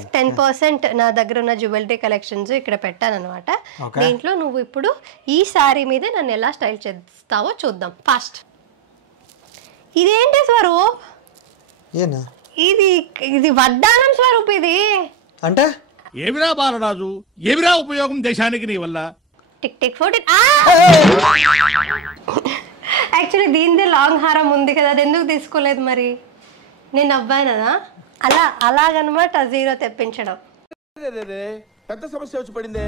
10% నా దగ్గర ఉన్న జ్యువెలరీ కలెక్షన్స్ ఇక్కడ పెట్టానన్నమాట. దీంట్లో నువ్వు ఇప్పుడు ఈ సారీ మీద నన్ను ఎలా స్టైల్ చేస్తావో చూద్దాం. ఫస్ట్ ఇదేంటి స్వరూప్? ఇది ఇది వడ్డానం స్వరూప్. ఇది అంటే ఏమిరా బాలరాజు, ఏమిరా ఉపయోగం దేశానికి నీ వల్ల? Tick tick 14. యాక్చువల్లీ దీనిదే లాంగ్ హారం ఉంది కదా, అది ఎందుకు తీసుకోలేదు మరి? నేను అవ్వానా అలాగనమాట 0 తెప్పించడం. పెద్ద సమస్య వచ్చి పడిందే.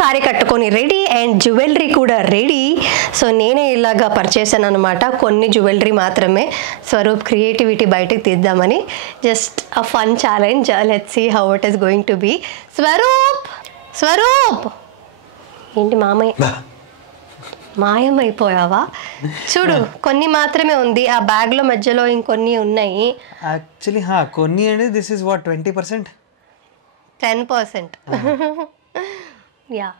సారీ కట్టుకొని రెడీ అండ్ జ్యువెలరీ కూడా రెడీ. సో నేనే ఇలాగా పర్చేసాను అనమాట. కొన్ని జ్యువెలరీ మాత్రమే స్వరూప్ క్రియేటివిటీ బయటకు తీద్దామని. Just a fun challenge. Let's see how it is going to be. Swaroop ఏంటి మాయమైపోయావా? చూడు కొన్ని మాత్రమే ఉంది ఆ బ్యాగ్లో, మధ్యలో ఇంకొన్ని ఉన్నాయి. యాక్చువల్లీ కొన్ని అంటే దిస్ ఇస్ వాట్ 20%, 10%. యా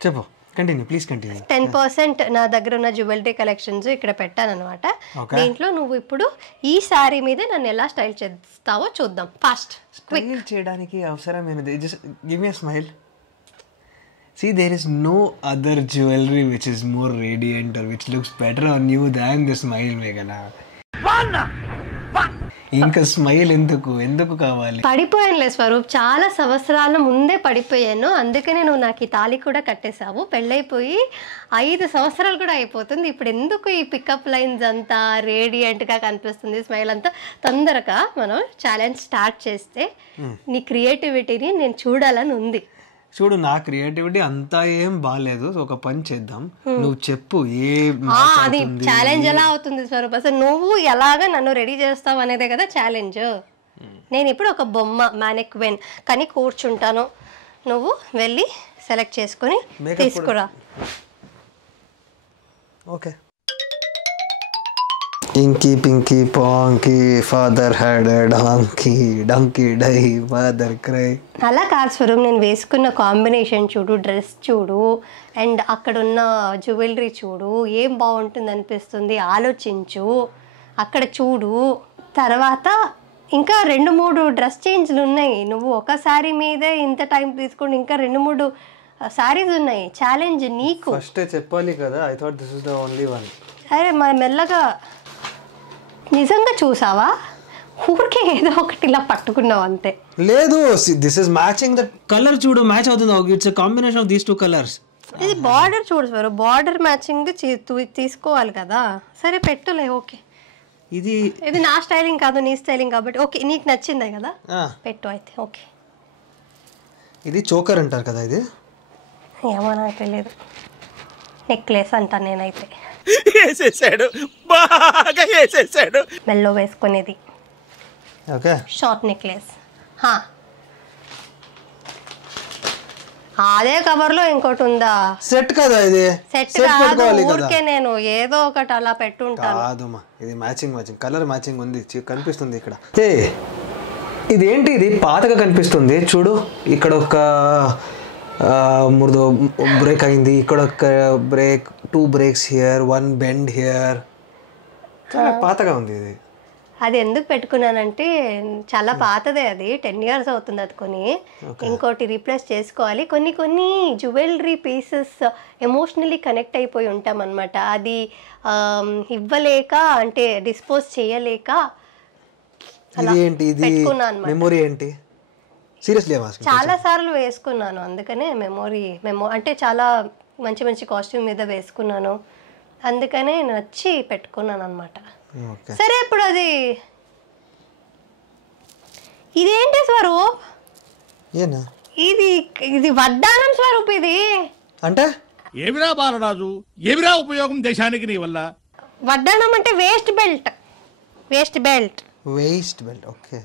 చెప్పు, కంటిన్యూ ప్లీజ్ కంటిన్యూ. 10% నా దగ్గర ఉన్న జ్యువెలరీ కలెక్షన్స్ ఇక్కడ పెట్టానన్నమాట. దీంట్లో నువ్వు ఇప్పుడు ఈ సారీ మీద నన్ను ఎలా స్టైల్ చేస్తావో చూద్దాం. ఫస్ట్ స్టైల్ చేయడానికి అవసరం ఏమిది? Just give me a smile. See, there is no other jewelry which is more radiant or which looks better on you than the smile, Meghana. ఇంకా స్మైల్ ఎందుకు కావాలి? పడిపోయానులే స్వరూప్, చాలా సంవత్సరాల ముందే పడిపోయాను. అందుకనే నువ్వు నాకు ఈ తాళి కూడా కట్టేశావు. పెళ్ళైపోయి 5 సంవత్సరాలు కూడా అయిపోతుంది. ఇప్పుడు ఎందుకు ఈ పికప్ లైన్స్ అంతా రేడియంట్గా కనిపిస్తుంది, స్మైల్ అంతా? తొందరగా మనం ఛాలెంజ్ స్టార్ట్ చేస్తే నీ క్రియేటివిటీని నేను చూడాలని ఉంది. చూడు, నా క్రియేటివిటీ అంతా ఏం బాగాలేదు. ఒక పని చేద్దాం, నువ్వు చెప్పు అది ఛాలెంజ్ ఎలా అవుతుంది స్వరూప్? అసలు నువ్వు ఎలాగా నన్ను రెడీ చేస్తావు అనేదే కదా ఛాలెంజ్. నేను ఇప్పుడు ఒక బొమ్మ మ్యానిక్విన్ కానీ కూర్చుంటాను, నువ్వు వెళ్ళి సెలెక్ట్ చేసుకొని తీసుకురా. Okay. Inky pinky ponky father had a donkey donkey die father cry. అలా కాదు స్వరూప్, నేను వేసుకున్న కాంబినేషన్ చూడు, డ్రెస్ చూడు, అండ్ అక్కడున్న జ్యువెలరీ చూడు, ఏం బాగుంటుంది అనిపిస్తుంది ఆలోచించు. అక్కడ చూడు. తర్వాత ఇంకా 2-3 డ్రెస్ చేంజ్లు ఉన్నాయి. నువ్వు ఒక సారీ మీదే ఇంత టైం తీసుకుని ఇంకా 2-3 సారీస్ ఉన్నాయి. ఛాలెంజ్ నీకు. ఫస్ట్ చెప్పాలి కదా. I thought this is the only one. అరే మెల్లగా. నిజంగా చూసావా? ఊరికే ఏదో ఒకటి ఇలా పట్టుకున్నావు అంతే. లేదు, this is matching the colour. చూడు, మ్యాచ్ అవుతుంది. It's a combination of these 2 colours. ఇది బార్డర్ చూడు సార్, బార్డర్ మ్యాచింగ్ తీసుకోవాలి కదా. సరే పెట్టులే. ఓకే, ఇది నా స్టైలింగ్ కాదు, నీ స్టైలింగ్ కాబట్టి ఓకే. నీకు నచ్చిందే కదా, పెట్టు అయితే. ఓకే, ఇది చోకర్ అంటారు కదా, ఇది ఏమో నాకు తెలియదు. నెక్లెస్ అంటా నేనైతే. మెల్లో వేసుకునేది. Okay, short necklace. అదే కవర్ లో ఇంకోటి ఉందా? సెట్ కదా ఇది. సెట్ కాదు, ఊరికే నేను ఏదో ఒకటి అలా పెట్టుంటాను. కాదమ్మా, ఇది మ్యాచింగ్ కలర్ మ్యాచింగ్ ఉంది, కనిపిస్తుంది ఇక్కడ. ఇదేంటి? ఇది పాతగా కనిపిస్తుంది. చూడు, ఇక్కడ ఒక ముర్దో బ్రేక్ అయింది, ఇక్కడ ఒక break, 2 breaks here, 1 bend here. చాలా పాతగా ఉంది ఇది. అది ఎందుకు పెట్టుకున్నానంటే చాలా పాతదే, అది 10 years అవుతుంది అది కొని. ఇంకోటి రీప్లేస్ చేసుకోవాలి. కొన్ని జ్యువెలరీ పీసెస్ ఎమోషనల్లీ కనెక్ట్ అయిపోయి ఉంటాం అనమాట. అది ఇవ్వలేక, అంటే డిస్పోజ్ చేయలేక పెట్టుకున్నాను. మెమొరీ ఏంటి? సీరియస్లీ చాలా సార్లు వేసుకున్నాను, అందుకనే అంటే చాలా మంచి కాస్ట్యూమ్ మీద వేసుకున్నాను, అందుకనే నచ్చి పెట్టుకున్నాను అనమాట. సరే, ఇప్పుడు అది ఇదేంటి స్వరూప్? ఇది వడ్డానం స్వరూప్. ఇది అంటే ఏమిరా బాలరాజు, ఏమిరా ఉపయోగం దేశానికి నీ వల్ల? వడ్డానం అంటే వేస్ట్ బెల్ట్. ఓకే,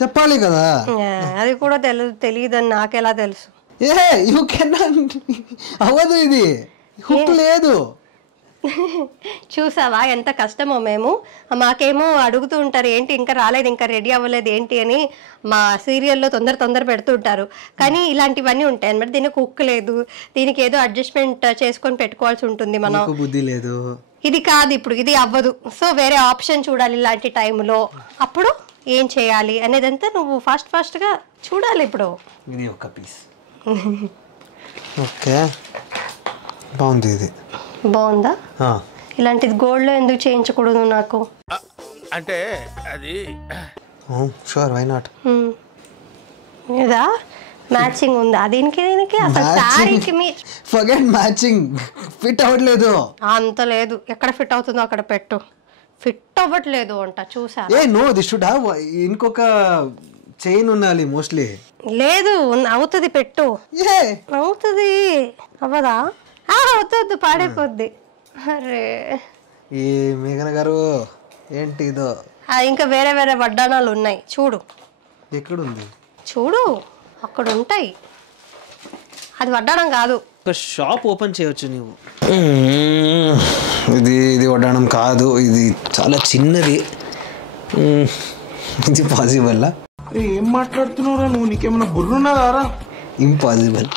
చెప్పాలి కదా. అది కూడా తెలియదని నాకెలా తెలుసు? అవ్వదు, ఇది హుక్ లేదు. చూసావా ఎంత కష్టమో మేము. మాకేమో అడుగుతూ ఉంటారు ఏంటి ఇంకా రాలేదు, ఇంకా రెడీ అవ్వలేదు ఏంటి అని మా సీరియల్లో తొందర పెడుతుంటారు. కానీ ఇలాంటివన్నీ ఉంటాయి అన్నమాట. దీనికి కుక్ లేదు, దీనికి ఏదో అడ్జస్ట్మెంట్ చేసుకొని పెట్టుకోవాల్సి ఉంటుంది మనం. బుద్ధి లేదు. ఇది కాదు ఇప్పుడు, ఇది అవ్వదు. సో వేరే ఆప్షన్ చూడాలి ఇలాంటి టైంలో. అప్పుడు ఏం చేయాలి అనేదంతా నువ్వు ఫాస్ట్గా చూడాలి. ఇప్పుడు ఇది ఒక పీస్. ఓకే, బాగుంది. ఇది బాగుందా? ఇలాంటిది గోల్డ్లో ఎందుకు చేయించకూడదు నాకు? అంటే అది షూర్, వై నాట్. ఇదా మ్యాచింగ్ ఉందా దీనికి అసలు శారీకి? ఫర్గెట్ మ్యాచింగ్, ఫిట్ అవ్వట్లేదు. అంత లేదు, ఎక్కడ ఫిట్ అవుతుందో అక్కడ పెట్టు. ఫిట్ అవ్వట్లేదు అంట, చూసా. నో, దిస్ షుడ్ హావ్ ఇంకొక చైన్ ఉండాలి మోస్ట్లీ. లేదు, అవుతుంది, పెట్టు. అవుతుంది. అవ్వదా? అవుతుంది, పాడైపోద్ది. అరే ఈ మేఘన గారు ఏంటి ఇదో? ఇంకా వేరే వడ్డాణాలు ఉన్నాయి చూడు. ఎక్కడుంది చూడు, అక్కడ ఉంటాయి. అది వడ్డాణం కాదు. ఒక షాప్ ఓపెన్ చేయొచ్చు నువ్వు. ఇది వడ్డాణం కాదు, ఇది చాలా చిన్నది. ఇది పాసిబుల్? ఏం మాట్లాడుతున్నావురా నువ్వు? నీకేమన్నా బుర్రున్నదారా? Impossible.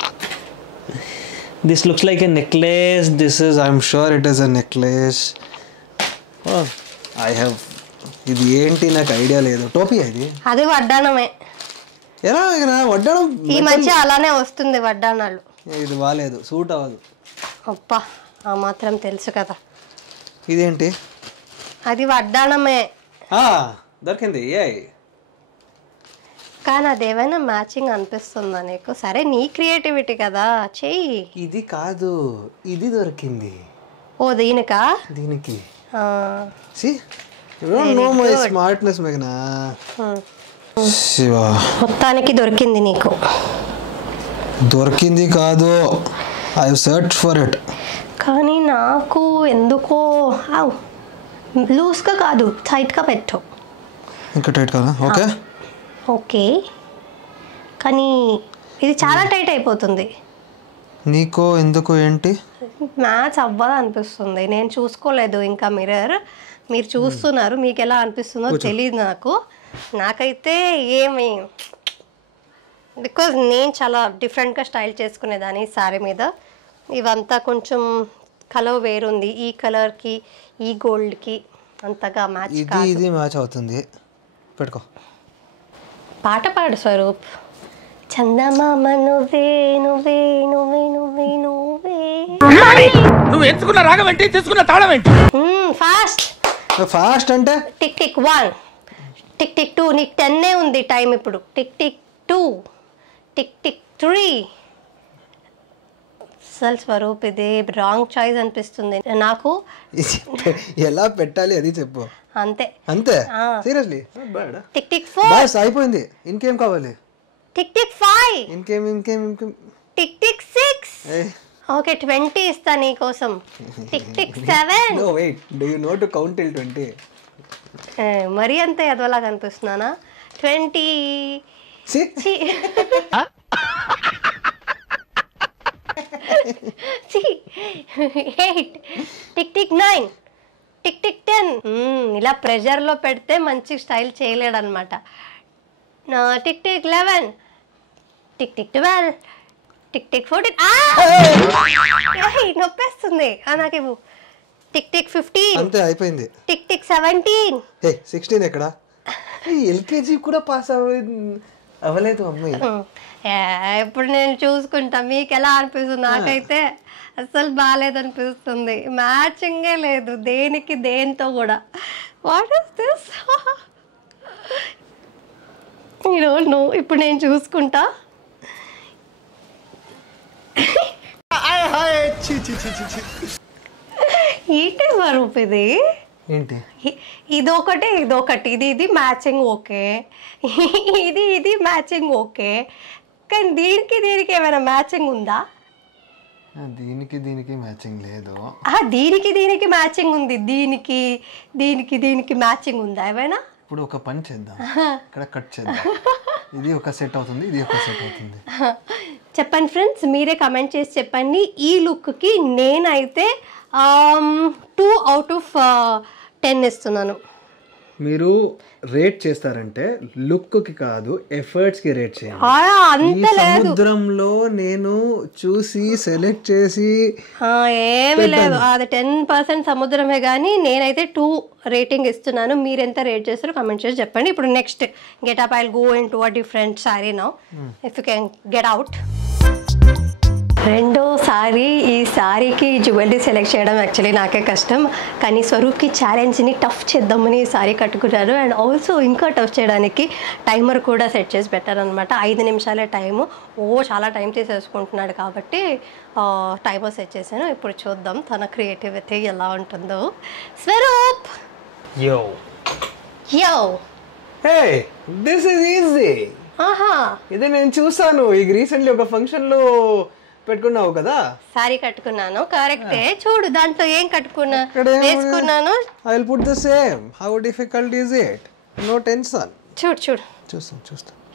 This looks like a necklace. This is, I'm sure it is a necklace. I have, ఇది ఏంటి నాకు ఐడియా లేదు. టోపీ ఇది? అది వడ్డాణమే. ఎలా వడ్డాణం ఈ మధ్య అలానే వస్తుంది వడ్డాణాలు. ఇది బాగాలేదు, సూట్ అవ్వదు. అబ్బా, ఆ మాత్రం తెలుసు కదా. ఇదేంటి? అది వడ్డాణమే. దొరికింది. కానీ అదేమైనా మ్యాచింగ్ అనిపిస్తుందా నీకు? సరే, నీ క్రియేటివిటీ కదా, చెయ్యి. ఇది కాదు, ఇది దొరికింది. ఓ దీనికా? దీనికి స్మార్ట్నెస్ మేఘనా. శివ, మొత్తానికి దొరికింది నీకు. దొరికింది కాదు, ఐ సర్చ్ ఫర్ ఇట్. కానీ నాకు ఎందుకో లూజ్గా కాదు, టైట్గా పెట్టు. ఇంకా టైట్ కదా? ఓకే ఓకే, కానీ ఇది చాలా టైట్ అయిపోతుంది. నీకో ఎందుకు ఏంటి? మ్యాచ్ అవ్వదు అనిపిస్తుంది. నేను చూసుకోలేదు ఇంకా మిర్రర్. మీరు చూస్తున్నారు, మీకు ఎలా అనిపిస్తుందో తెలియదు నాకైతే ఏమి. బికాజ్ నేను చాలా డిఫరెంట్గా స్టైల్ చేసుకునేదాన్ని శారీ మీద. ఇవంతా కొంచెం కలర్ వేరుంది, ఈ కలర్కి ఈ గోల్డ్కి అంతగా మ్యాచ్ కాదు. ఇది మ్యాచ్ అవుతుంది. పెట్టుకో. పాట పాడు స్వరూప్. చందమామ నువ్వే నువ్వే నువ్వే నువ్వే నువ్వే. నువ్వు ఎంచుకున్న రాగం ఏంటి, తీసుకున్న తాళం ఏంటి? ఫాస్ట్ అంటే టిక్ టిక్ 1, టిక్ టిక్ 2. నీకు 10 ఉంది టైం ఇప్పుడు. Tick tick 2, tick tick 3. అసలు స్వరూప్ ఇది రాంగ్ చాయిస్ అనిపిస్తుంది నాకు. ఎలా పెట్టాలి అది చెప్పు. అంతే అంతే, సీరియస్లీ. టిక్ టిక్ 4 అయిపోయింది. ఇంకేం కావాలి? టిక్ టిక్ 5, ఇంకేం టిక్ టిక్ 6. ఓకే, 20 ఇస్తా నీ కోసం. Tick tick 7. No wait, do you know to count till 20? మరీ అంత ఎదవలా కనిపిస్తున్నానా? 26. Tick tick 9, tick tick 10. ఇలా ప్రెషర్లో పెడితే మంచి స్టైల్ చేయలేడు అనమాట. Tick tick 11, tick tick 12, tick tick 14. నొప్పేస్తుంది నాకు ఇవ్వు. Tick tick 15. అంతే, అయిపోయింది. Tick tick 17. 16 ఎక్కడ? ఎల్కేజీ కూడా పాస్ అవ్వలేదు అమ్మాయి. ఇప్పుడు నేను చూసుకుంటా, మీకు ఎలా అనిపిస్తుంది? నాకైతే అసలు బాగాలేదు అనిపిస్తుంది. మ్యాచింగే లేదు దేనికి దేంతో కూడా. What is this? I don't know. ఇప్పుడు నేను చూసుకుంటా. ఏంటి స్వరూప్ ఇది? ఏంటి? ఇదొకటి ఇది మ్యాచింగ్ ఓకే, ఇది మ్యాచింగ్ ఓకే. కానీ దీనికి ఏమైనా మ్యాచింగ్ ఉందా? దీనికి మ్యాచింగ్ లేదు. దీనికి మ్యాచింగ్ ఉంది. దీనికి మ్యాచింగ్ ఉందా ఏమైనా? ఇప్పుడు ఒక పని చేద్దాం, ఇక్కడ కట్ చేద్దాం. ఇది ఒక సెట్ అవుతుంది, ఇది ఒక సెట్ అవుతుంది. చెప్పండి ఫ్రెండ్స్, మీరే కమెంట్ చేసి చెప్పండి. ఈ లుక్కి నేనైతే 2/10 ఇస్తున్నాను. మీరు రేట్ చేస్తారంటే లుక్కి కాదు, ఎఫర్ట్స్కి రేట్ చేయండి. అంత లేదు, సముద్రంలో నేను చూసి సెలెక్ట్ చేసి ఏమీ లేదు. అది 10% సముద్రమే, కానీ నేనైతే 2 రేటింగ్ ఇస్తున్నాను. మీరు ఎంత రేట్ చేస్తారో కమెంట్ చేసి చెప్పండి. ఇప్పుడు next getup, I will go in to a different sorry now, if you can get out. రెండోసారి ఈ సారీకి జ్యువెలరీ సెలెక్ట్ చేయడం యాక్చువల్లీ నాకే కష్టం, కానీ స్వరూప్కి ఛాలెంజ్ని టఫ్ చేద్దామని ఈ సారీ కట్టుకున్నాను. అండ్ ఆల్సో ఇంకా టఫ్ చేయడానికి టైమర్ కూడా సెట్ చేసి పెట్టారనమాట. 5 నిమిషాలే టైము. చాలా టైం తీసేసుకుంటున్నాడు కాబట్టి టైమర్ సెట్ చేశాను. ఇప్పుడు చూద్దాం తన క్రియేటివిటీ ఎలా ఉంటుందో. స్వరూప్, యో యో, హే దిస్ ఇస్ ఈజీ. ఆహా, ఇది నేను చూసాను. ఈ రీసెంట్లీ ఒక ఫంక్షన్లో పెట్టుకున్నావు కదా, సారీ కట్టుకున్నాను. కరెక్టే, చూడు దాంట్లో ఏం కట్టుకున్నా వేసుకున్నాను. I will put the same. How difficult is it? No tension. చూడు చూడు, చూస్తాం.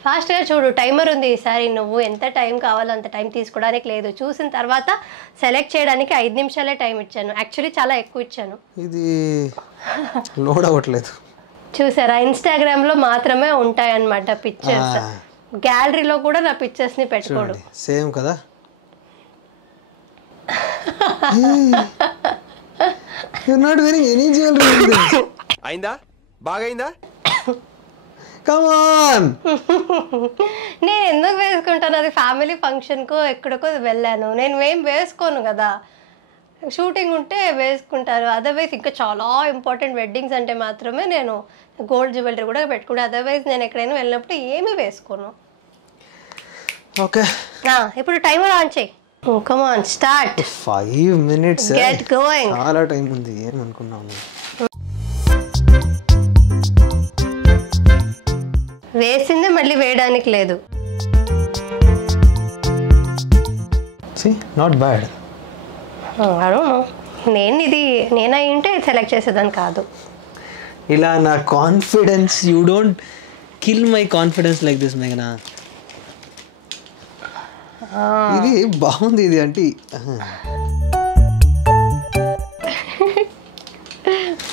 ఫాస్ట్గా చూడు, టైమర్ ఉంది ఈసారి. నువ్వు ఎంత టైం కావాలో అంత టైం తీసుకోవడానికి లేదు. చూసిన తర్వాత సెలెక్ట్ చేయడానికి 5 నిమిషాలే టైం ఇచ్చాను. యాక్చువల్లీ చాలా ఎక్కువ ఇచ్చాను. ఇది లోడ్ అవ్వట్లేదు. చూసారా, ఇన్స్టాగ్రామ్లో మాత్రమే ఉంటాయన్నమాట పిక్చర్స్. గ్యాలరీలో కూడా నా పిక్చర్స్ని పెట్టుకోడు. సేమ్ కదా. You're not wearing any jewelry in this. అయిందా? బాగైందా? Come on. నేను ఎందుకు వేసుకుంటాను? అది ఫ్యామిలీ ఫంక్షన్కో ఎక్కడికో వెళ్ళాను. నేను ఏం వేసుకోను కదా, షూటింగ్ ఉంటే వేసుకుంటారు. అదర్వైజ్ ఇంకా చాలా ఇంపార్టెంట్ వెడ్డింగ్స్ అంటే మాత్రమే నేను గోల్డ్ జ్యువెలరీ కూడా పెట్టుకుంటాను. అదర్వైజ్ నేను ఎక్కడైనా వెళ్ళినప్పుడు ఏమీ వేసుకోను. ఓకే, ఇప్పుడు టైమర్ ఆన్ చేయి. Come on, start. 5 minutes. Get going. చాలా టైం ఉంది. ఏమనుకున్నాను? వేసిందే మళ్ళీ వేయడానికి లేదు. See, not bad. నేనై ఉంటే సెలెక్ట్ చేసేదాన్ని కాదు. ఇలా నా confidence, you don't kill my confidence like this మేఘనా. ఇది బాగుంది. ఇది అంటే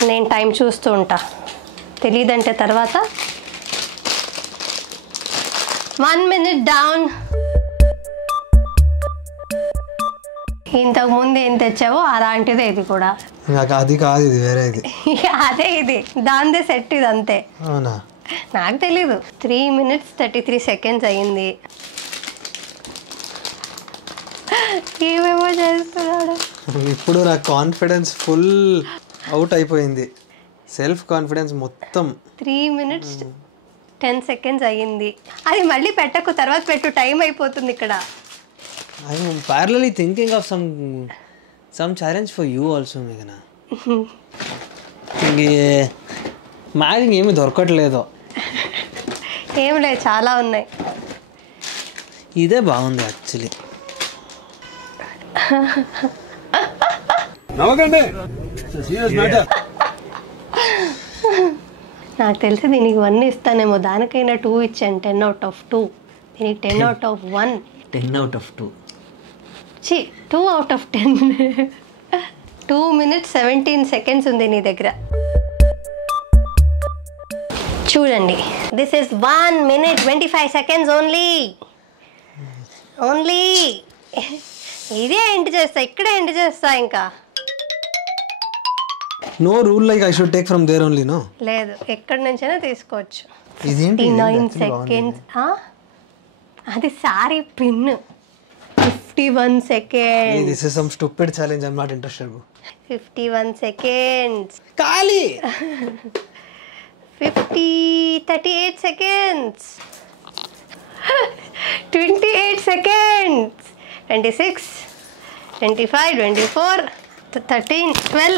నేను టైం చూస్తూ ఉంటా, తెలీదంటే తర్వాత 1 minute డౌన్. ఇంతకు ముందు ఏం తెచ్చావో అలాంటిదే ఇది కూడా. నాకు అది కాదు, ఇది వేరే. ఇది అదే, ఇది దాందే సెట్. ఇది అంతే. అవునా? నాకు తెలీదు. 3 minutes 33 seconds అయ్యింది. ఏమేమో చేస్తున్నాడు. ఇప్పుడు నా కాన్ఫిడెన్స్ ఫుల్ అవుట్ అయిపోయింది. సెల్ఫ్ కాన్ఫిడెన్స్ మొత్తం. 3 minutes 10 seconds అయ్యింది. అది మళ్ళీ పెట్టకు, తర్వాత పెట్టు, టైం అయిపోతుంది ఇక్కడ. I'm ప్యారలీ thinking of some challenge for you also మేఘనా. మ్యాచింగ్ ఏమీ దొరకట్లేదు. ఏం లేదు, చాలా ఉన్నాయి. ఇదే బాగుంది యాక్చువల్లీ. నాకు తెలిసి దీనికి 1 ఇస్తానేమో. దానికైనా 2 ఇచ్చాను. 10 out of 2. దీనికి 10 out of 1. 10 out of 2. 2 out of 10. 2 minutes 17 seconds ఉంది నీ దగ్గర. చూడండి, this is 1 minute 25 seconds only. ఇదే ఎండ్ చేస్తా, ఇక్కడే ఎండ్ చేస్తా. ఇంకా no rule like I should take from there only. No, లేదు, ఎక్కడి నుంచైనా తీసుకోవచ్చు. ఇదేంటి 59 seconds. అది sorry pin. 51 seconds. This is some stupid challenge. I am not interested. 51 seconds. ఖాళీ. 38 seconds. 28 seconds. 26, 25, 24, 13, 12.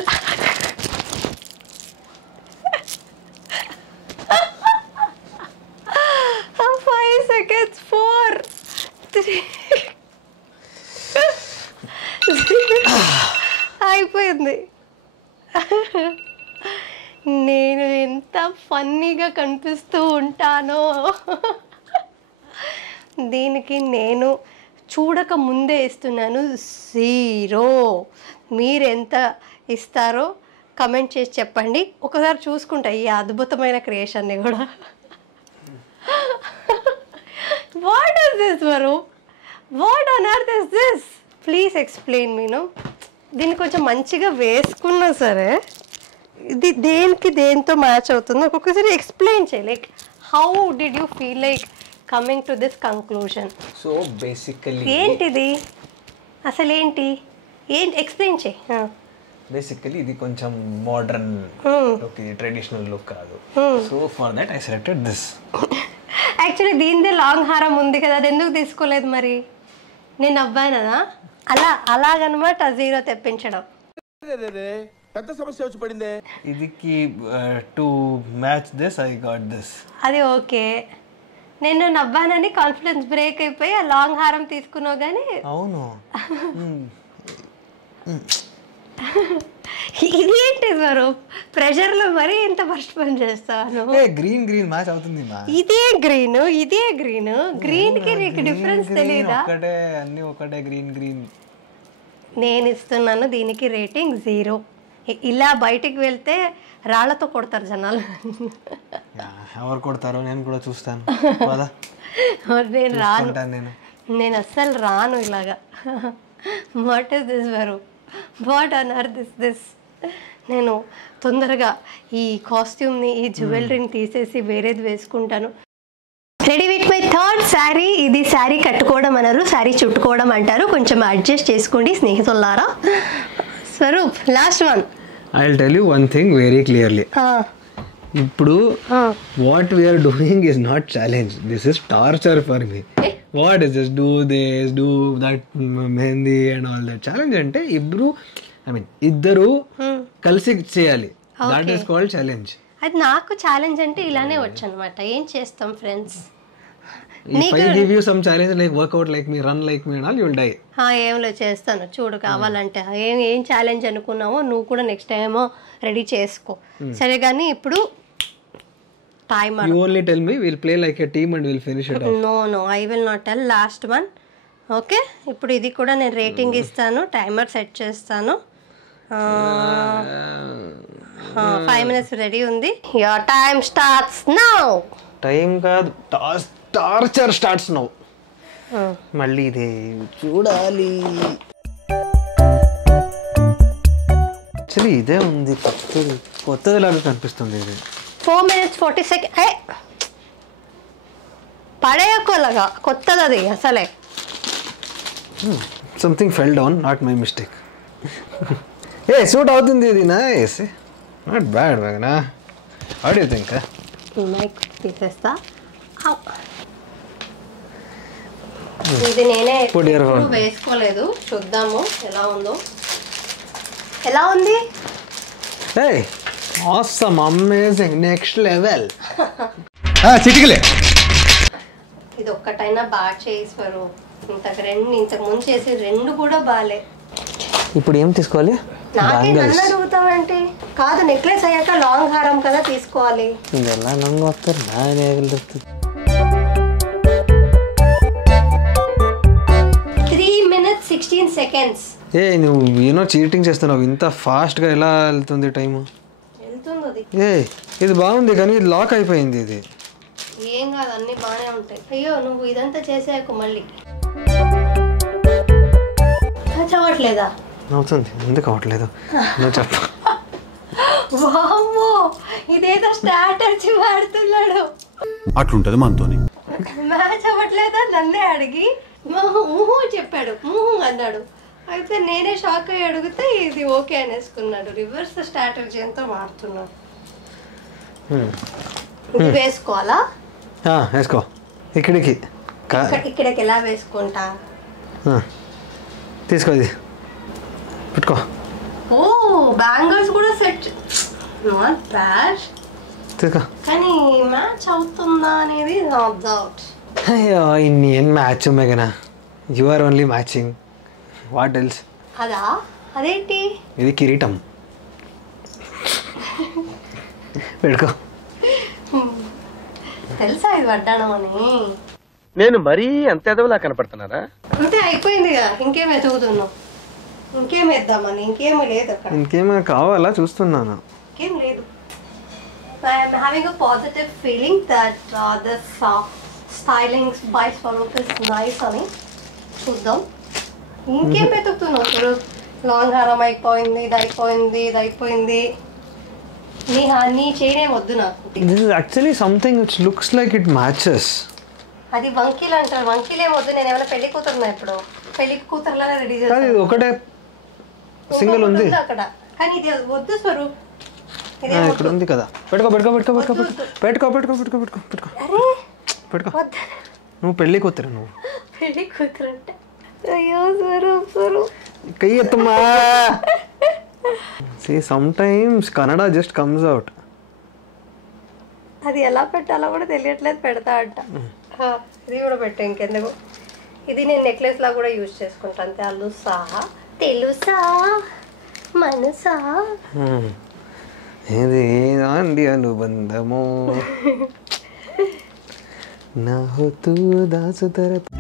5 seconds. 4, 3. అయిపోయింది. నేను ఎంత ఫన్నీగా కనిపిస్తూ ఉంటానో. దీనికి నేను చూడక ముందే ఇస్తున్నాను 0. మీరు ఎంత ఇస్తారో కమెంట్ చేసి చెప్పండి. ఒకసారి చూసుకుంటా ఈ అద్భుతమైన క్రియేషన్ని కూడా. What is this Varun? What on earth is this? Please explain మీను. దీన్ని కొంచెం మంచిగా వేసుకున్నా సరే ఇది దేంతో మ్యాచ్ అవుతుందో ఒక్కొక్కసారి ఎక్స్ప్లెయిన్ చేయి. Like how did you feel like coming to this conclusion? So basically ఏంటిది అసలు ఏంటి ఎక్స్ప్లెయిన్ చేయి. బేసికలీ ఇది కొంచెం మోడర్న్ లుక్, ఇది ట్రెడిషనల్ లుక్ కాదు. So for that I selected this. Actually దీనిదే లాంగ్ హారం ఉంది కదా, అది ఎందుకు తీసుకోలేదు మరి? నేను నవ్వానదా? అలాగనమాట 0 తెప్పించడం. పెద్ద సమస్య వచ్చి పడిందే. ఇదికి to match this I got this. అది ఓకే. నేను నవ్వానని కాన్ఫిడెన్స్ బ్రేక్ అయిపోయి ఆ లాంగ్ హారం తీసుకున్నావు కానీ అవును. ఇది ఏంటి స్వరూప్? ప్రెషర్లో మరీ ఇంత ఫస్ట్ పని చేస్తాను. గ్రీన్ మ్యాచ్ అవుతుంది. ఇదే గ్రీన్ కి నీకు డిఫరెన్స్ తెలియదా? అన్ని ఒకటే గ్రీన్. నేను ఇస్తున్నాను దీనికి రేటింగ్ 0. ఇలా బయటికి వెళ్తే రాళ్లతో కొడతారు జనాలు. ఎవరు కొడతారో నేను కూడా చూస్తాను. నేను రాను, నేను అస్సలు రాను ఇలాగా. What is this Varun? What on earth is this? నేను తొందరగా ఈ కాస్ట్యూమ్ని, ఈ జ్యువెలరీని తీసేసి వేరేది వేసుకుంటాను. Ready with my third sari. ఇది శారీ కట్టుకోవడం అనరు, శారీ చుట్టుకోవడం అంటారు. కొంచెం అడ్జస్ట్ చేసుకోండి స్నేహితులారా. Swaroop, last one. I will tell you one thing very clearly. ఇప్పుడు what we're doing is not challenge, this is torture for me. What is this? Do this, do that, mehndi and all that. Challenge అంటే ఇద్దరు కలిసి చేయాలి. That is called challenge. అది నాకు challenge అంటే ఇలానే వచ్చు అనమాట. ఏం చేస్తాం friends? If I give you some challenge like work out like me, run like me and all, you will die. ఏంలో చేస్తాను చూడు కావాలంటే. ఏం ఛాలెంజ్ అనుకున్నావో నువ్వు కూడా నెక్స్ట్ టైం రెడీ చేసుకో. సరే కానీ ఇప్పుడు timer. You only tell me, we'll play like a team and we'll finish it off. No, I will not tell. Last one. Okay, ఇప్పుడు ఇది కూడా నేను రేటింగ్ ఇస్తాను. టైమర్ సెట్ చేస్తాను. 5 minutes రెడీ ఉంది. Your time starts now. Time కాదు, torture starts now. మళ్ళీ ఇది చూడాలి. యాక్చువల్లీ ఇదే ఉంది, కొత్తది లాగా కనిపిస్తుంది ఇది. 4 minutes 40 seconds. పడేయకోలాగా కొత్తది అది అసలే. Something fell down, not my mistake. Suit అవుతుంది ఇది. Nice, not bad. వేగనా how do you think? Mic తీసేస్తా. ఇది నేనే వేసుకోలేదు, చూద్దాము ఎలా ఉందో. ఎలా ఉంది? Awesome, amazing, next level. చిటికలే. ఇది ఒక్కటైనా బాగా చేసారు. ఇంతకు ముందు చేసి 2 కూడా బాలే. ఇప్పుడు ఏం తీసుకోవాలి? నాకే నన్ను అడుగుతావంటే కాదు, నెక్లెస్ అయ్యాక లాంగ్ హారం కదా తీసుకోవాలి. ఎలా నంగు వస్తారు? 3 minutes 16 seconds. నువ్వు ఏనో చీటింగ్ చేస్తున్నావు. ఇంత ఫాస్ట్గా ఎలా వెళ్తుంది టైము? వెళ్తుంది. ఇది బాగుంది కానీ ఇది లాక్ అయిపోయింది. ఇది ఏం కాదు, అన్ని బాగానే ఉంటాయి. అయ్యో నువ్వు ఇదంతా చేసాక మళ్ళీ చదవట్లేదా? అవుతుంది, ఎందుకు అవ్వట్లేదు? నువ్వు చెప్ప. వామ్మో, ఇదేదో స్ట్రాటజీ వాడుతున్నాడు. అట్లుంటది మనతోని. మ్యాచ్ అవ్వట్లేదా నన్నే అడిగి చెప్పాడు, అన్నాడు. అయితే నేనే షాక్ అయ్యి అడిగితే ఇది ఓకే అనేసుకున్నాడు. రివర్స్ స్ట్రాటజీ అంతా వాడుతున్నాడు. ఇది వేసుకోవాలా? వేసుకో. ఇక్కడికి ఎలా వేసుకుంటా? తీసుకో, ఇది పెట్టుకో. ఓ, బ్యాంగిల్స్ కూడా సెట్, నాట్ బ్యాడ్. తీసుకో. కానీ మ్యాచ్ అవుతుందా అనేది నాట్ డౌట్. అయ్యో, ఇన్నేం మ్యాచ్ మేఘనా? You are only matching. What else? అదా? అదేంటి? ఇది కిరీటం. పెట్టుకో. తెలుసా ఇది వడ్డానం అని? నేను మరీ అంత ఎదవలా కనపడుతున్నారా? అంటే అయిపోయిందిగా, ఇంకేం ఎతుకుతున్నావు? ఇంకేం వేద్దామని? ఇంకేమీ లేదు అక్కడ. ఇంకేమైనా కావాలా చూస్తున్నాను. ఇంకేం లేదు. I'm having a positive feeling that this styling by Swaroop is nice అని. చూద్దాం. ఇంకేం వెతుకుతున్నావు ఇప్పుడు? లాంగ్ హారం అయిపోయింది, ఇది అయిపోయింది, ఇది అయిపోయింది. నీ చేయనే వద్దు నాకు. This is actually something which looks like it matches. అది వంకీలు అంటారు. వంకీలు ఏమొద్దు. నేను ఏమైనా పెళ్లి కూతురున్నా ఇప్పుడు? పెళ్లి కూతురులాగా రెడీ చేస్తాను. ఇది ఒకటే సింగిల్ ఉంది అక్కడ, కానీ ఇది వద్దు స్వరూప్. ఇక్కడ ఉంది కదా. పెట్టుకో పెట్టుకో పెట్టుకో పెట్టుకో పెట్టుకో పెట్టుకో పెట్టుకో పెట్టుకో పెట్టుకో అరే పెట్టుకో. వద్దు. నువ్వు పెళ్లి కూతురు. నువ్వు పెళ్లి కూతురు అంటే అయ్యో Swaroop Swaroop. కయ్యత్తమ్మా. See, sometimes Kannada just comes out. అది ఎలా పెట్టాలో కూడా తెలియట్లేదు, పెడతా అంట. ఇది కూడా పెట్టు ఇంకెందుకు. ఇది నేను నెక్లెస్ లా కూడా యూజ్ చేసుకుంటాను. తెలుసా తెలుసా మనసా. ఇది అండి అనుబంధము నా హోతు దాసు తరపు.